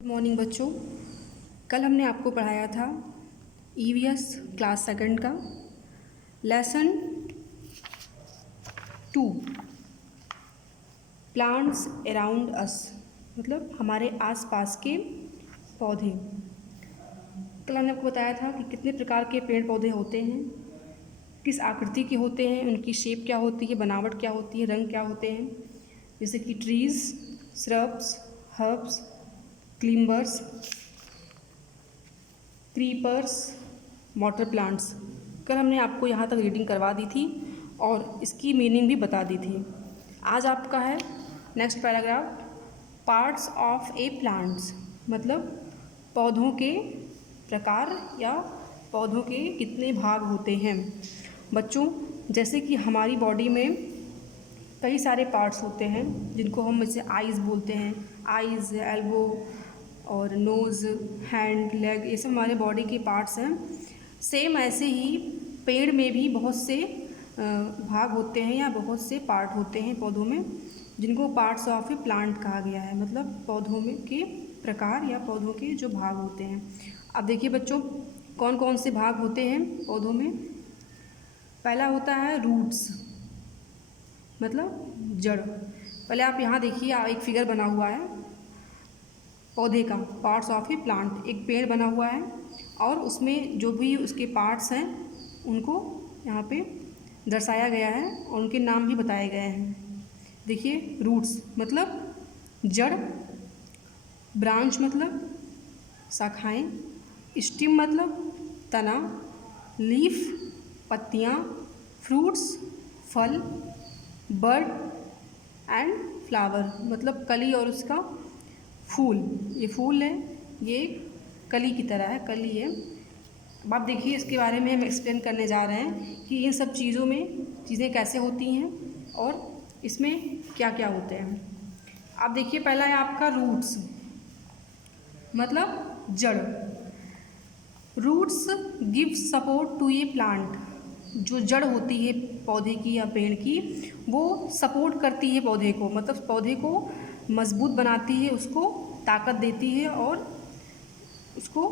Good morning बच्चों। कल हमने आपको पढ़ाया था ईवीएस क्लास सेकंड का लेसन 2 प्लांट्स अराउंड अस, मतलब हमारे आसपास के पौधे। कल हमने आपको बताया था कि कितने प्रकार के पेड़ पौधे होते हैं, किस आकृति के होते हैं, उनकी शेप क्या होती है, बनावट क्या होती है, रंग क्या होते हैं, जैसे कि trees, shrubs, herbs, climbers, creepers, water plants. कल हमने आपको यहाँ तक रीडिंग करवा दी थी और इसकी मीनिंग भी बता दी थी। आज आपका है next paragraph, parts of A plants, मतलब पौधों के प्रकार या पौधों के कितने भाग होते हैं। बच्चों, जैसे कि हमारी बॉडी में कई सारे पार्ट्स होते हैं जिनको हम जैसे आइज़ बोलते हैं, आइज़, एल्बो और नोज़, हैंड, लेग, ये सब हमारे बॉडी के पार्ट्स हैं। सेम ऐसे ही पेड़ में भी बहुत से भाग होते हैं या बहुत से पार्ट होते हैं पौधों में, जिनको पार्ट्स ऑफ ए प्लांट कहा गया है, मतलब पौधों में के प्रकार या पौधों के जो भाग होते हैं। अब देखिए बच्चों, कौन कौन से भाग होते हैं पौधों में। पहला होता है रूट्स, मतलब जड़। पहले आप यहाँ देखिए, एक फिगर बना हुआ है पौधे का, पार्ट्स ऑफ ए प्लांट। एक पेड़ बना हुआ है और उसमें जो भी उसके पार्ट्स हैं उनको यहाँ पे दर्शाया गया है और उनके नाम भी बताए गए हैं। देखिए, रूट्स मतलब जड़, ब्रांच मतलब शाखाएं, स्टिम मतलब तना, लीफ पत्तियाँ, फ्रूट्स फल, बर्ड एंड फ्लावर मतलब कली और उसका फूल। ये फूल है, ये कली की तरह है, कली है। अब आप देखिए, इसके बारे में हम एक्सप्लेन करने जा रहे हैं कि इन सब चीज़ों में चीज़ें कैसे होती हैं और इसमें क्या क्या होते हैं। आप देखिए, पहला है आपका रूट्स, मतलब जड़। Roots give support to a plant. जो जड़ होती है पौधे की या पेड़ की, वो सपोर्ट करती है पौधे को, मतलब पौधे को मजबूत बनाती है, उसको ताकत देती है और उसको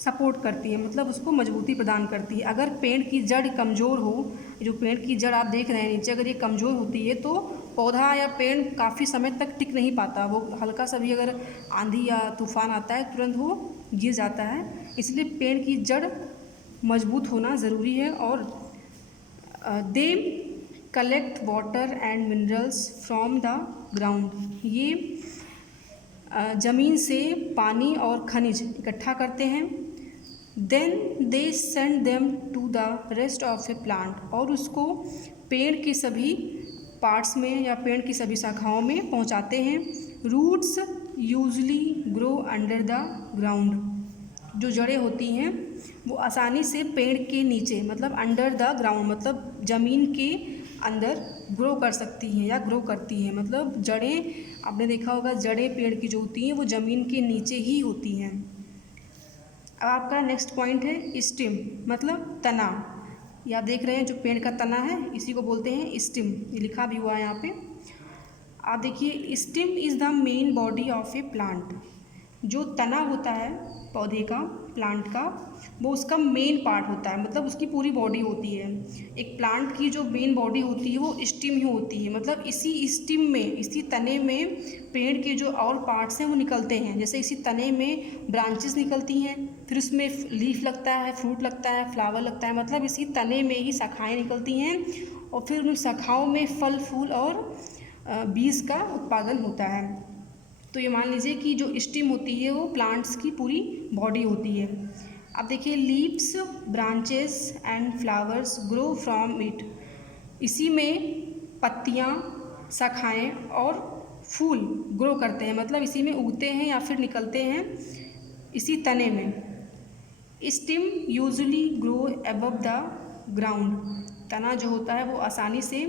सपोर्ट करती है, मतलब उसको मजबूती प्रदान करती है। अगर पेड़ की जड़ कमज़ोर हो, जो पेड़ की जड़ आप देख रहे हैं नीचे, अगर ये कमज़ोर होती है तो पौधा या पेड़ काफ़ी समय तक टिक नहीं पाता। वो हल्का सा भी अगर आंधी या तूफान आता है तुरंत वो गिर जाता है। इसलिए पेड़ की जड़ मजबूत होना ज़रूरी है। और they collect water and minerals from the ground. ये ज़मीन से पानी और खनिज इकट्ठा करते हैं। Then they send them to the rest of a plant, और उसको पेड़ के सभी पार्ट्स में या पेड़ की सभी शाखाओं में पहुंचाते हैं। Roots usually grow under the ground. जो जड़ें होती हैं वो आसानी से पेड़ के नीचे, मतलब अंडर द ग्राउंड मतलब ज़मीन के अंदर ग्रो कर सकती हैं या ग्रो करती हैं। मतलब जड़ें, आपने देखा होगा जड़ें पेड़ की जो होती हैं वो ज़मीन के नीचे ही होती हैं। अब आपका नेक्स्ट पॉइंट है स्टिम, मतलब तना। या देख रहे हैं जो पेड़ का तना है, इसी को बोलते हैं स्टिम। ये लिखा भी हुआ है यहाँ पे। आप देखिए, stem is the main body of a plant. जो तना होता है पौधे का, प्लांट का, वो उसका मेन पार्ट होता है, मतलब उसकी पूरी बॉडी होती है। एक प्लांट की जो मेन बॉडी होती है वो स्टिम ही होती है। मतलब इसी स्टिम में, इसी तने में पेड़ के जो और पार्ट्स हैं वो निकलते हैं। जैसे इसी तने में ब्रांचेस निकलती हैं, फिर उसमें लीफ लगता है, फ्रूट लगता है, फ्लावर लगता है, मतलब इसी तने में ही शाखाएँ निकलती हैं और फिर उन शाखाओं में फल फूल और बीज का उत्पादन होता है। तो ये मान लीजिए कि जो स्टिम होती है वो प्लांट्स की पूरी बॉडी होती है। अब देखिए, leaves, branches and flowers grow from it. इसी में पत्तियाँ, शाखाएँ और फूल ग्रो करते हैं, मतलब इसी में उगते हैं या फिर निकलते हैं इसी तने में। Stem usually grow above the ground. तना जो होता है वो आसानी से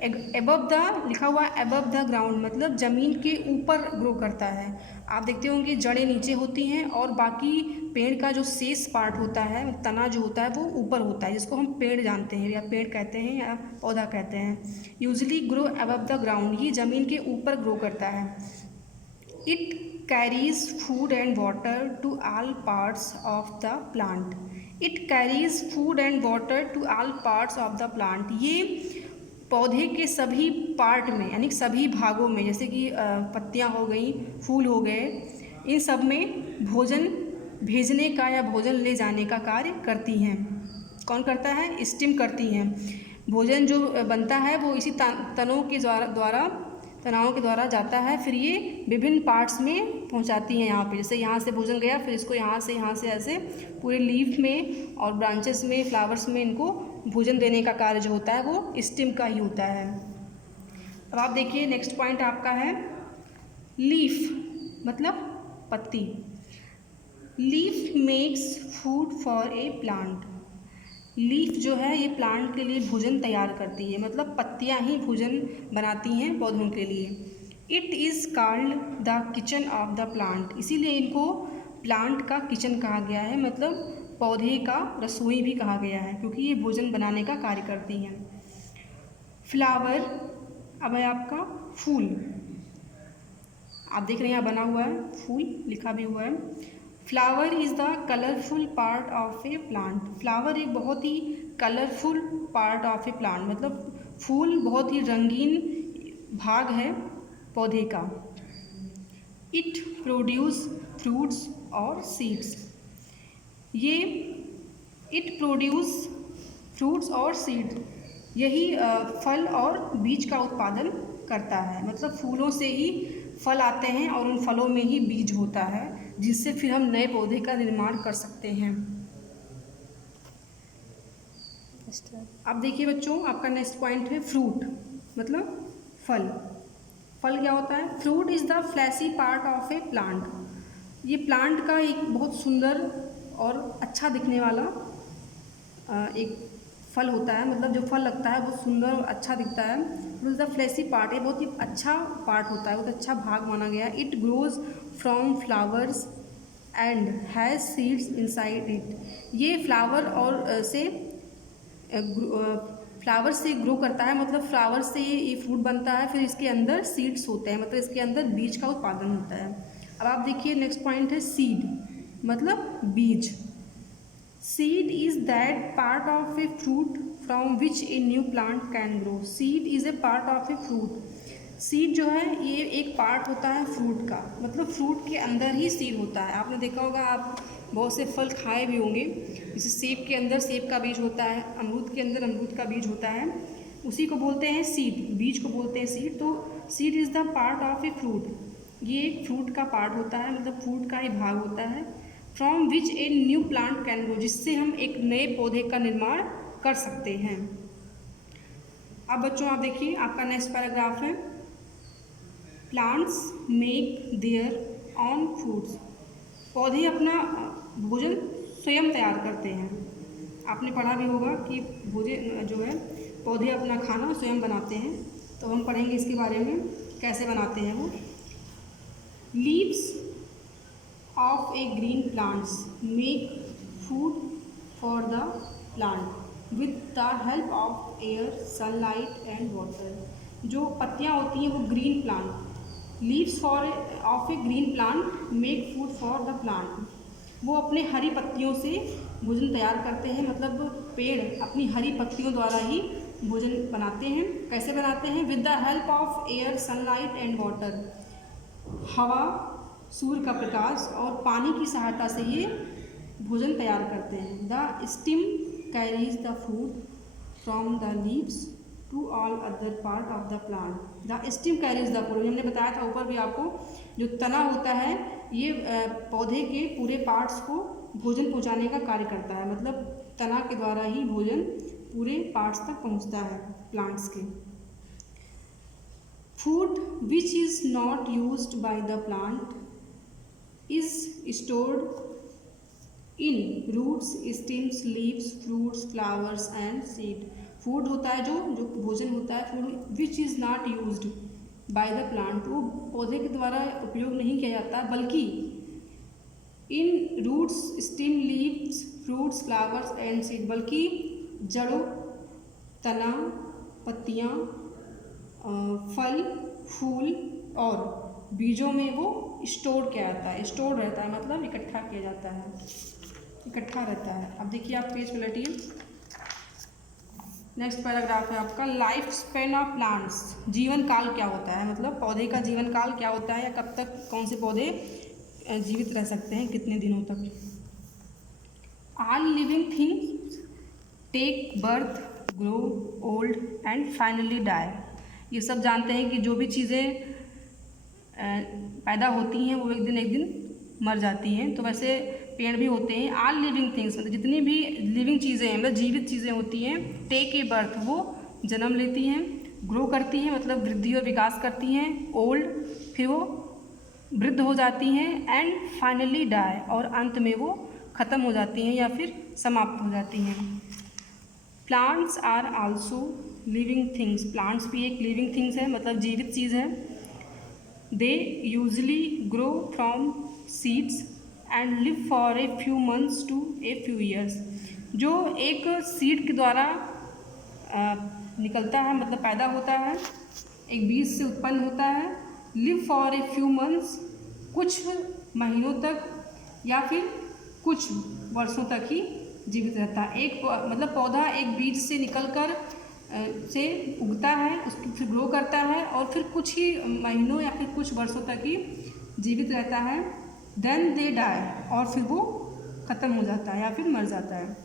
एबव द, लिखा हुआ है एबव द ग्राउंड, मतलब ज़मीन के ऊपर ग्रो करता है। आप देखते होंगे जड़ें नीचे होती हैं और बाकी पेड़ का जो शेष पार्ट होता है, तना जो होता है वो ऊपर होता है, जिसको हम पेड़ जानते हैं या पेड़ कहते हैं या पौधा कहते हैं। Usually grow above the ground, ये ज़मीन के ऊपर ग्रो करता है। It carries food and water to all parts of the plant. It carries food and water to all parts of the plant. ये पौधे के सभी पार्ट में यानी सभी भागों में, जैसे कि पत्तियां हो गई, फूल हो गए, इन सब में भोजन भेजने का या भोजन ले जाने का कार्य करती हैं। कौन करता है? स्टेम करती हैं। भोजन जो बनता है वो इसी तनों के तनावों के द्वारा जाता है, फिर ये विभिन्न पार्ट्स में पहुंचाती हैं यहाँ पे। जैसे यहाँ से भोजन गया, फिर इसको यहाँ से ऐसे पूरे लीफ में और ब्रांचेस में, फ्लावर्स में इनको भोजन देने का कार्य जो होता है वो स्टेम का ही होता है। अब आप देखिए नेक्स्ट पॉइंट आपका है लीफ मतलब पत्ती। Leaf makes food for a plant. Leaf जो है ये प्लांट के लिए भोजन तैयार करती है, मतलब पत्तियां ही भोजन बनाती हैं पौधों के लिए। It is called the kitchen of the plant. इसीलिए इनको प्लांट का किचन कहा गया है, मतलब पौधे का रसोई भी कहा गया है, क्योंकि ये भोजन बनाने का कार्य करती हैं। फ्लावर, अब है आपका फूल। आप देख रहे हैं यहाँ बना हुआ है फूल, लिखा भी हुआ है। Flower is the colourful part of a plant. Flower एक बहुत ही colourful part of a plant, मतलब फूल बहुत ही रंगीन भाग है पौधे का। इट प्रोड्यूस फ्रूट्स और सीड्स। ये इट प्रोड्यूस फ्रूट्स और सीड, यही फल और बीज का उत्पादन करता है। मतलब फूलों से ही फल आते हैं और उन फलों में ही बीज होता है, जिससे फिर हम नए पौधे का निर्माण कर सकते हैं। अब देखिए बच्चों, आपका नेक्स्ट पॉइंट है फ्रूट मतलब फल। फल क्या होता है? Fruit is the fleshy part of a plant. ये प्लांट का एक बहुत सुंदर और अच्छा दिखने वाला एक फल होता है, मतलब जो फल लगता है बहुत सुंदर और अच्छा दिखता है। Fruit is the fleshy part, ये बहुत ही अच्छा पार्ट होता है, बहुत अच्छा भाग माना गया है। It grows from flowers and has seeds inside it. ये फ्लावर और फ्लावर से ग्रो करता है, मतलब फ्लावर से ये फ्रूट बनता है, फिर इसके अंदर सीड्स होते हैं, मतलब इसके अंदर बीज का उत्पादन होता है। अब आप देखिए नेक्स्ट पॉइंट है सीड मतलब बीज। Seed is that part of a fruit from which a new plant can grow. Seed is a part of a fruit. Seed जो है ये एक पार्ट होता है फ्रूट का, मतलब फ्रूट के अंदर ही सीड होता है। आपने देखा होगा, आप बहुत से फल खाए भी होंगे, जैसे सेब के अंदर सेब का बीज होता है, अमरूद के अंदर अमरूद का बीज होता है, उसी को बोलते हैं सीड, बीज को बोलते हैं सीड। तो seed is the part of a fruit, ये एक फ्रूट का पार्ट होता है, मतलब फ्रूट का ही भाग होता है। From which a new plant can grow, जिससे हम एक नए पौधे का निर्माण कर सकते हैं। अब बच्चों आप देखिए, आपका नेक्स्ट पैराग्राफ है plants make there on foods. पौधे अपना भोजन स्वयं तैयार करते हैं। आपने पढ़ा भी होगा कि भोजन जो है पौधे अपना खाना स्वयं बनाते हैं, तो हम पढ़ेंगे इसके बारे में कैसे बनाते हैं वो। Leaves of a green plants make food for the plant with the help of air, sunlight and water। जो पत्तियाँ होती हैं वो green plant, leaves for of A green plant make food for the plant. वो अपने हरी पत्तियों से भोजन तैयार करते हैं, मतलब पेड़ अपनी हरी पत्तियों द्वारा ही भोजन बनाते हैं। कैसे बनाते हैं? With the help of air, sunlight and water. हवा, सूर्य का प्रकाश और पानी की सहायता से ये भोजन तैयार करते हैं। The stem carries the food from the leaves to all other part of the plant. The stem carries the food, हमने बताया था ऊपर भी आपको, जो तना होता है ये पौधे के पूरे पार्ट्स को भोजन पहुंचाने का कार्य करता है, मतलब तना के द्वारा ही भोजन पूरे पार्ट्स तक पहुंचता है प्लांट्स के। Food which is not used by the plant is stored in roots, stems, leaves, fruits, flowers and seed। Food होता है जो भोजन होता है, food which is not used by the plant, वो पौधे के द्वारा उपयोग नहीं किया जाता, बल्कि इन roots, stem, leaves, fruits, flowers and seed, बल्कि जड़ों, तना, पत्तियाँ, फल, फूल और बीजों में वो स्टोर किया जाता है, स्टोर रहता है मतलब इकट्ठा किया जाता है, इकट्ठा रहता है। अब देखिए आप पेज पलटिए। नेक्स्ट पैराग्राफ है आपका लाइफ स्पेन ऑफ प्लांट्स। जीवन काल क्या होता है, मतलब पौधे का जीवन काल क्या होता है, या कब तक कौन से पौधे जीवित रह सकते हैं, कितने दिनों तक। All living things take birth, grow, old and finally die. ये सब जानते हैं कि जो भी चीज़ें पैदा होती हैं वो एक दिन मर जाती हैं। तो वैसे पेड़ भी होते हैं। ऑल लिविंग थिंग्स मतलब जितनी भी लिविंग चीज़ें हैं, मतलब जीवित चीज़ें होती हैं, टेक ए बर्थ वो जन्म लेती हैं, ग्रो करती हैं मतलब वृद्धि और विकास करती हैं, ओल्ड फिर वो वृद्ध हो जाती हैं, एंड फाइनली डाई और अंत में वो ख़त्म हो जाती हैं या फिर समाप्त हो जाती हैं। Plants are also living things. Plants भी एक लिविंग थिंग्स है मतलब जीवित चीज़ है। They usually grow from seeds and live for a few months to a few years. जो एक सीड के द्वारा निकलता है मतलब पैदा होता है, एक बीज से उत्पन्न होता है, live for a few months कुछ महीनों तक या फिर कुछ वर्षों तक ही जीवित रहता है। एक मतलब पौधा एक बीज से निकलकर से उगता है, उसकी फिर ग्रो करता है और फिर कुछ ही महीनों या फिर कुछ वर्षों तक ही जीवित रहता है। देन दे डाई और फिर वो ख़त्म हो जाता है या फिर मर जाता है।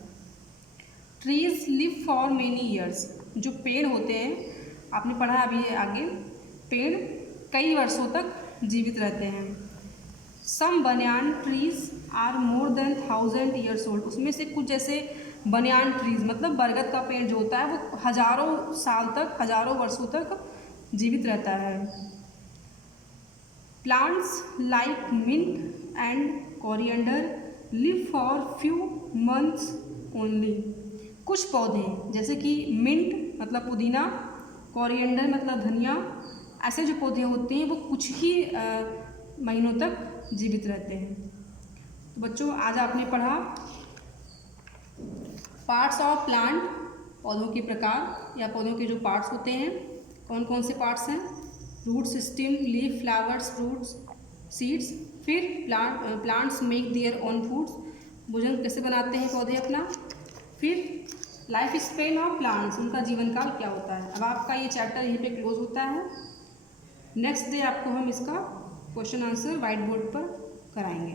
Trees live for many years. जो पेड़ होते हैं, आपने पढ़ा अभी आगे, पेड़ कई वर्षों तक जीवित रहते हैं। Some banyan trees are more than 1000 years old. उसमें से कुछ जैसे बनियान ट्रीज मतलब बरगद का पेड़ जो होता है वो हज़ारों साल तक, हज़ारों वर्षों तक जीवित रहता है। Plants like mint and coriander live for few months only. कुछ पौधे जैसे कि मिंट मतलब पुदीना, कोरिएंडर मतलब धनिया, ऐसे जो पौधे होते हैं वो कुछ ही महीनों तक जीवित रहते हैं। तो बच्चों आज आपने पढ़ा पार्ट्स ऑफ प्लांट, पौधों के प्रकार या पौधों के जो पार्ट्स होते हैं, कौन कौन से पार्ट्स हैं, root system, leaf, flowers, fruits, seeds. फिर plants make their own foods, भोजन कैसे बनाते हैं पौधे अपना। फिर लाइफ स्पेन ऑफ प्लांट्स, उनका जीवन काल क्या होता है। अब आपका ये चैप्टर यहीं पे क्लोज होता है। नेक्स्ट डे आपको हम इसका क्वेश्चन आंसर वाइट बोर्ड पर कराएंगे।